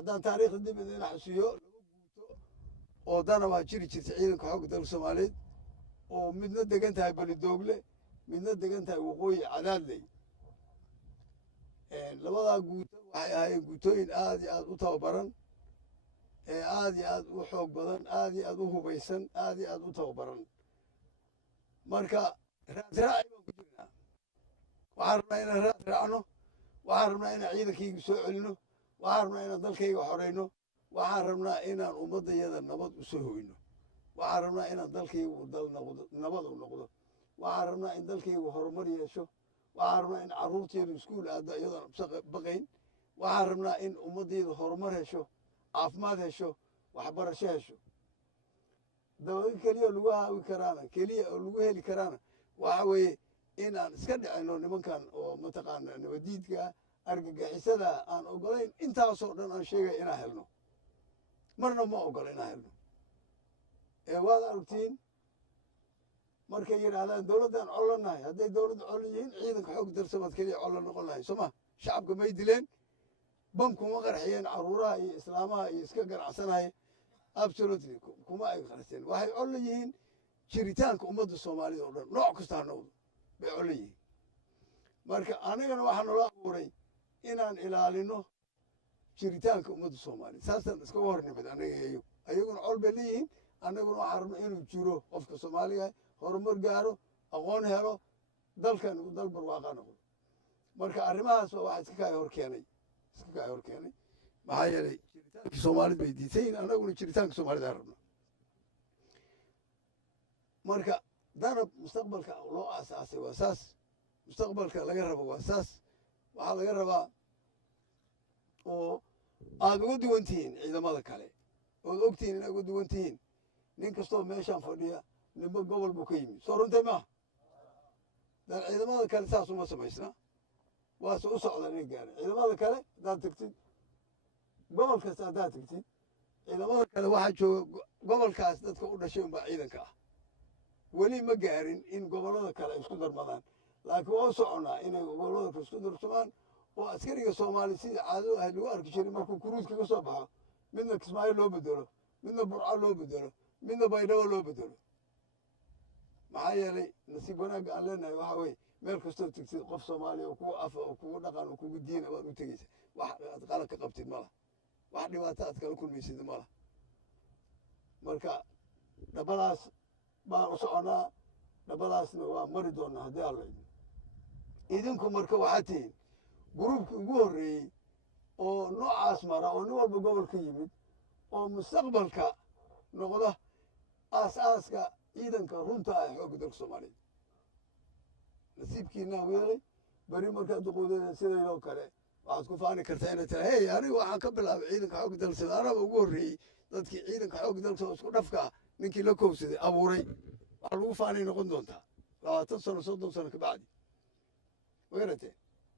haddaan taariikhda dib idin xasuuyo laba guuto oo danabaa jiri jirtay ciidanka xoogga dalka soomaaliyeed oo midna degan tahay belidoogle midna degan tahay waqooyi cadaadley labadaa guuto waxay ahaayeen guutooyin aad iyo aad u tababaran aad iyo aad u xoog badan aad iyo aad u hubaysan aad iyo aad u tababaran marka raadraaci baan ku jirnaa waxaan rabnaa inaan raad raacno waxaan rabnaa inaan ciidankayga soo celino waxaan rabnaa inaan dalkayga xorayno waxaan rabnaa inaan ummaddayada nabad u soo hoyno waxaan rabnaa inaan dalkaygu dal nabad u noqdo waxaan rabnaa in dalkaygu horumar yeesho waxaan rabnaa in carruurteedu iskuul aaddo iyadoon baqayn waxaan rabnaa in ummaddaydu horumar hesho caafimaad hesho waxbarasho hesho dawlad keliya lagu haawi karaana keliya oo lagu heli karaana waxa weeye in aan iska dhicino nimankan oo mataqaana nabadiidka argagixisada aan ogolayn intaasoo dhan aan sheegay inaan helno marna ma ogola inaan helno waad aragtiin markay yidhaahdaan dowladdan collanahay hadday dowladda collan yihiin ciidanka xoog darsamaad keliya collan noqon lahay soo ma shacabka may dileen bam kuma qarxiyeen carruuraha iyo islaamaha iyo iska ganacsanaya absolutely kuma ay qarseen waxay collo yihiin jiritaanka ummadda soomaalida oo dhan nooc kasta ha noqdo bay collo yihiin marka anagana waxaa naloo abuuray inaan ilaalino jiritaanka ummadda soomaaliyed saasaan iskaga hor nimid anaga iyo ayaguna col bay leeyihiin annaguna waxaan rabna inuu jiro qofka soomaaliga horumar gaaro aqoon helo dalkan uu dal barwaaqa noqdo marka arrimahaas waa waxa iska kaay hor keenay maxaa yeelay jiritaankii soomaalid bay diisan yihiin annaguna jiritaanka soomaalida rabna marka danab mustaqbalka loo aasaasay waa saas mustaqbalka laga rabo waa saas waxaa laga rabaa oo aada uga duwan tihiin ciidamada kale ood ogtihiin inaad uga duwan tihiin nin kastoo meeshaan fadhiya ninba gobol buu ka yimid soo runtay maaha dan ciidamada kale saas uma samaysna waase u socda inay gaara ciidamada kale haddaad tagtid gobol kasta haddaad tagtid ciidamada kale waxaa jooga gobolkaas dadka u dhashay unbaa ciidanka ah weli ma gaarin in gobollada kale ay isku darmadaan laakiin waa u soconnaa inay gobollada kale isku darsamaan oo askariga soomaali sida caado ahayd lagu arki jiray markuu kuruudka ka soo baxo midna kismaayo loo bedelo midna burco loo bedelo midna baydhabo loo bedelo maxaa yeelay nasiib wanaagga aan leenahay waxaa weye meel kastoo tegtid qof soomaaliya oo kugu afa oo kugu dhaqan oo kugu diina waad u tegeysa wax aad qalad ka qabtid ma lah wax dhibaato aad kala kulmaysid ma lah marka dhabadaas baan u soconnaa dhabadaasna waa mari doonnaa haddii alla idin idinku marka waxaad tihiin gruubkii ugu horreeyey oo noocaas mara oo nin walba gobol ka yimid oo mustaqbalka noqda aas-aaska ciidanka runta ah xoogga dalka soomaaliyeed nasiibkiinaa weelay beri markaad duquudeeda sidaydoo kale waxaad ku faani kartaa inay tira hey aniga waxaan ka bilaabay ciidanka xoogga dalka soomaaliyeed anaba ugu horreeyey dadkii ciidanka xoogga dalka soomaaliyeed isku dhafka ah ninkii la koobsaday abuuray waxaa lagu faanay noqon doontaa 20 sano 30 sano kabacdi weerate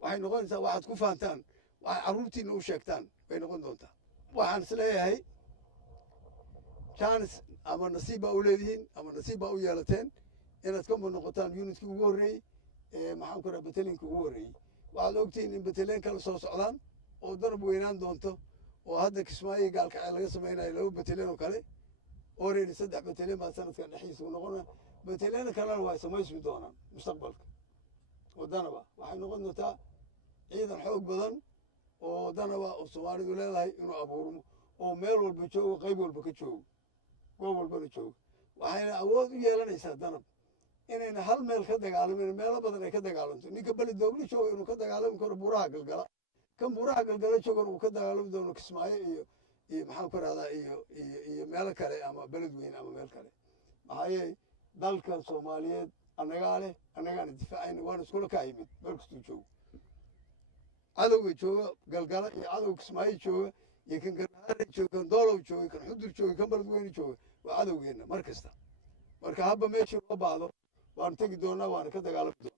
waxay noqonaysaa waxaad ku faantaan waxay carruurtiina u sheegtaan bay noqon doontaa waxaan isleeyahay jaanis ama nasiib baa u leedihiin ama nasiib baa u yeelateen inaad ka mid noqotaan unitkii ugu horreeyey maxaan ku raha bataliinka ugu horreeyey waxaad ogtihiin in bataleen kala soo socdaan oo darab weynaan doonto oo hadda kismaayo gaalkacee laga samaynayo 2 bataleen oo kale already 3 bataleen baa sanadkan dhexdiisa u noqonaya bataleena kalena waa samaysmi doonaan mustaqbalka waddanaba waxay noqon doontaa ciidan xoog badan oo waddanaba oo soomaalidu leedahay inuu abuurmo oo meel walba joogo qayb walba ka joogo goob walbana joogo waxayna awood u yeelanaysaa danab inayna hal meel ka dagaalamin meelo badan ay ka dagaalanto ninka beli doogli jooga inuu ka dagaalami karo buuraha galgala kan buuraha galgala joogan uu ka dagaalami doono kismaayo iyo maxaan ku rahdaa iyo meelo kale ama beled weyn ama meel kale maxaa yeelay dalka soomaaliyeed annagaa leh annagaana difaacayna waana iskula kaa yimid meel kastuu joogo cadowga jooga galgala iyo cadowga kismaayo jooga iyo kan garbahaare jooga kan doolow jooga kan xudur jooga kan beled weyne jooga waa cadowgeenna mar kasta marka habba meeshii loo baahdo waanu tegi doonaa waana ka dagaalami doonaa